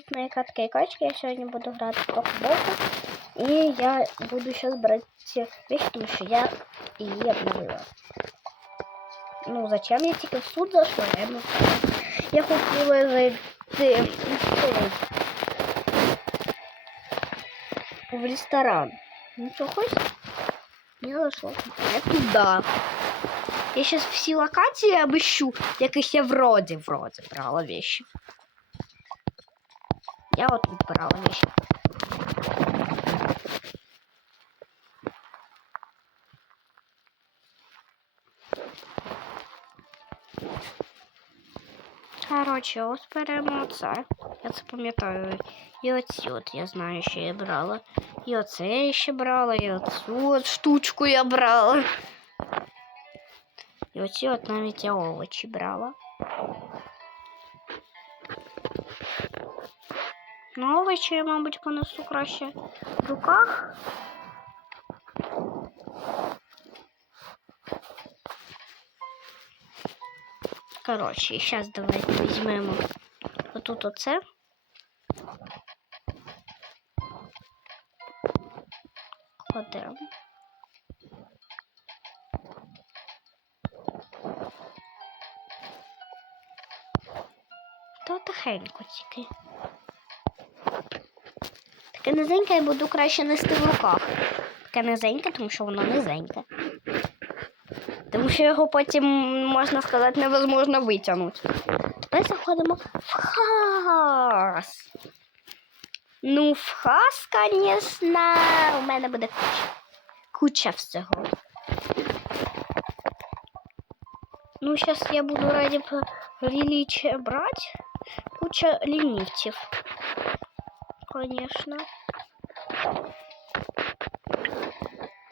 привіт, мої катки і качки. Я сьогодні буду грати в топ-боку. І я буду зараз брати вещь, тому що я її обновила. Ну, зачем я тільки в суд зайшла? Я, не знаю. я хотіла зайти в цей, в ресторан. Ну, що хочеш? Я зайшла. Я туди. Я сейчас всі локації обыщу, яких я вроде, вроде брала вещи. Я вот тут брала вещи. Короче, ось беремо оце. Я це пам'ятаю. І оці от я знаю, що я брала. І оце я ще брала, і оцю от штучку я брала. І оці от навіть я овочі брала. Ну, овочі мабуть, понесу краще в руках. Коротше, зараз давайте візьмемо отут оце. Кладемо. То тихенько тільки. Таке я буду краще нести в руках. Таке тому що воно низеньке. Тому що його потім, можна сказати, невозможно витягнути. Тепер заходимо в хас. Ну, в хас, звісно, у мене буде куча. Куча всього. Ну, сейчас я буду ради приличия брать куча ленивцев. Конечно.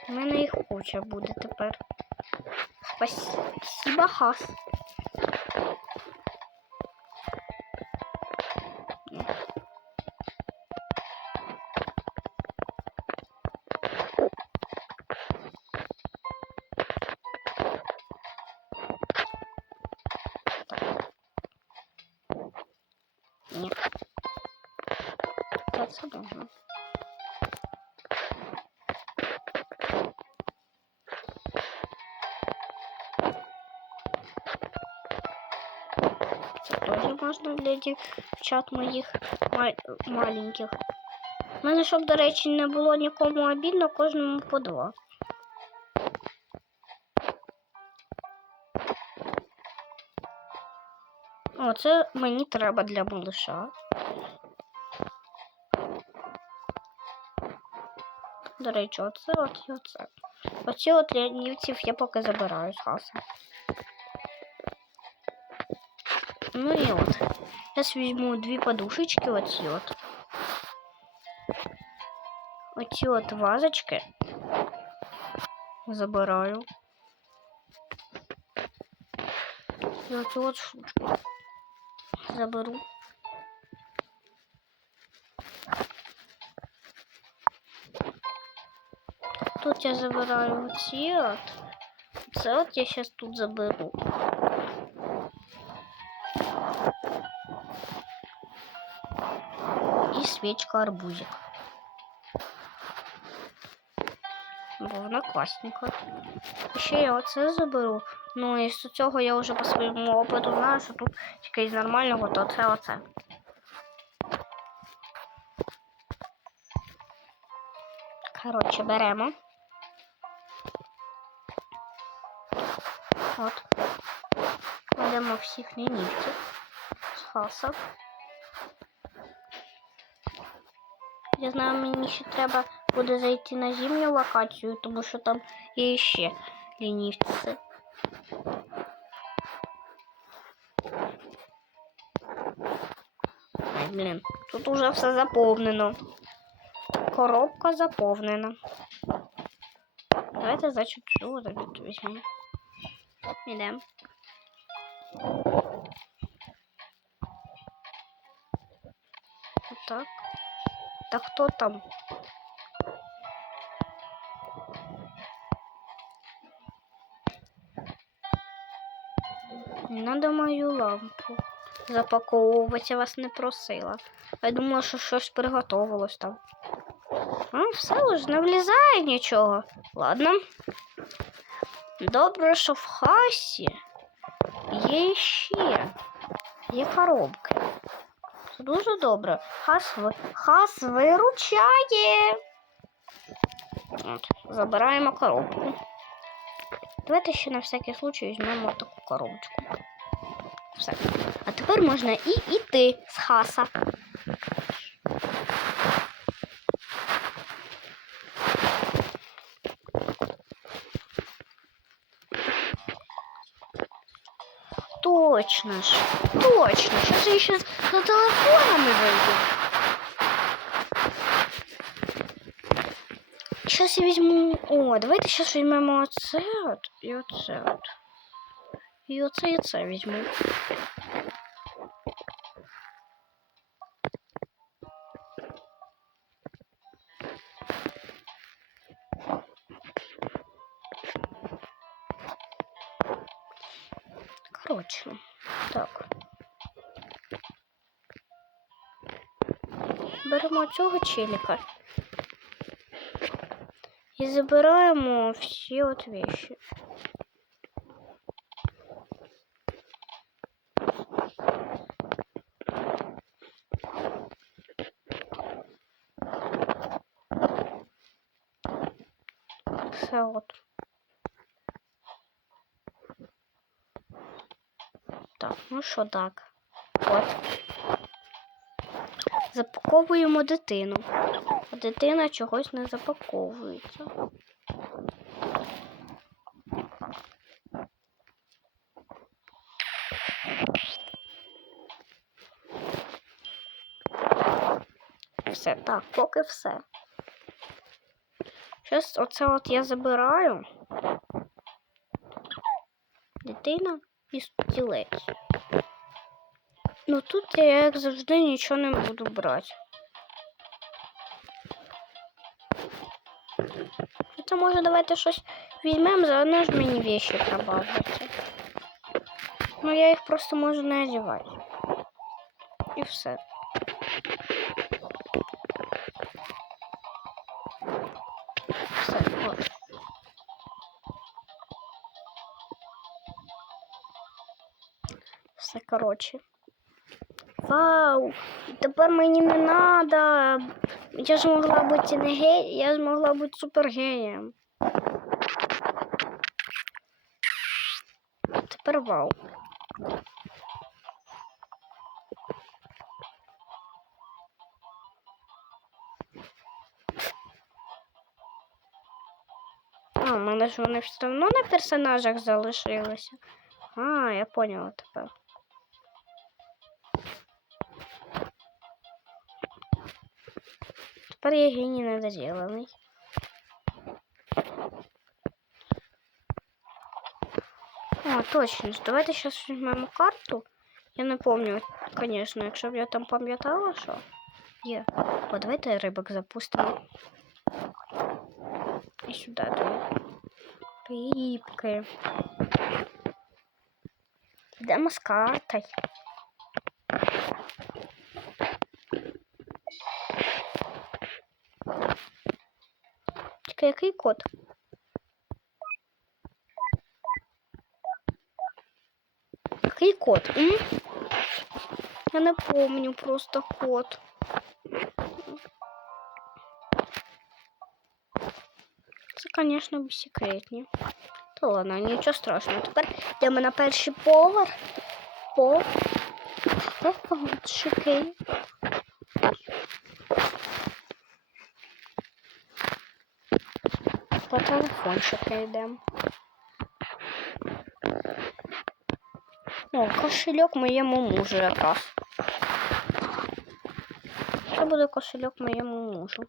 У мене їх куча буде тепер. Спасибо, хас. Це должно. Це теж можна для дівчат моїх ма маленьких. У мене, щоб, до речі, не було нікому обідно, кожному по два. О, це мені треба для малыша. До речі, оце от і оце. Оці от лянівців я поки забираю з хаса. Ну і от. Зараз візьму дві подушечки, оці от. Оці от вазочки. Забираю. І оцю от штучку. Заберу. Тут я забираю оці от. Це от я зараз тут заберу. І свічка арбузик. Бо вона класненька. Ще я оце заберу. Ну і з цього я вже по своєму опиту знаю, що тут тільки нормального, то це оце. Коротше, беремо. От. Кладемо всіх лінівців з хаса. Я знаю, мені ще треба буде зайти на зимню локацію, тому що там є ще лінівці. Ай, блін, тут уже все заповнено. Коробка заповнена. Давайте значить цю вот эту візьмемо. Ідемо. Так. Да кто там? Не надо мою лампу. запаковувати, я вас не просила. Я думала, що щось приготовилось там. А, все вже не влізає нічого. Ладно. Добре, що в хасі є ще. Є коробки. Це дуже добре. Хас, ви- хас виручає. От, забираємо коробку. Давайте ще на всякий случай візьмемо таку коробочку. Все. А тепер можна і йти з хаса. Точно ж, точно. Сейчас я еще за телефонами вийду. Сейчас я візьму. О, давайте сейчас візьмемо оце от і оце от. І оце і це візьму. Беремо цього челіка. І забираємо всі от вещи. Все от. Так, ну що так. От. Запаковуємо дитину. Дитина чогось не запаковується. Все, так, поки все. Зараз оце от я забираю. Дитина і стілець. Ну тут я, як завжди, нічого не буду брати. Це може давайте щось візьмемо, заодно ж мені вещи прибавляться. Ну я їх просто можу не одягати. І все. Все, от. Все коротше. Вау! Тепер мені не надо. Я ж могла бути не гей, я змогла бути супергеєм. Тепер вау. А, у мене ж вони все одно на персонажах залишилися. А, я поняла тепер. Тепер я геній недоділений. О, точно. Давайте сейчас візьмемо карту. Я не помню, конечно, якщо б я там пам'ятала, що є. О, давайте рибок запустимо. І сюди давай. Рибки. Йдемо з картою. Тільки який код? Код? М? Я не помню просто код. Це, конечно, секретні. Та ладно, нічого страшного. Тепер йдемо на перший поверх. По телефончики. По телефончики йдемо. О, кошельок моєму мужу якраз. Це буде кошельок моєму мужу.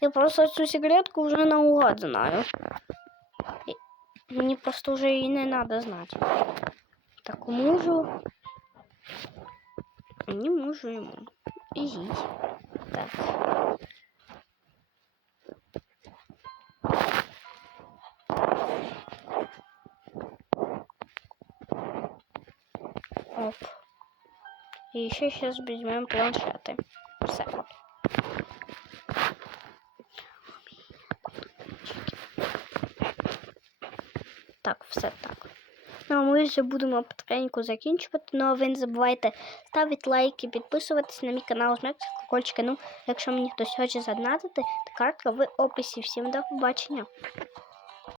Я просто цю секретку вже наугад знаю. Мені просто вже її не треба знати. к мужу. Не мужу ему. Идите. Так. Оп. И еще сейчас возьмем планшеты. Все. Так, все так. Ну, а ми вже будемо потихеньку закінчувати. Ну, а ви не забувайте ставити лайки, підписуватись на мій канал, жмякати колокольчики. Ну, якщо мені хтось хоче задонатити, то картка в описі. Всім до побачення.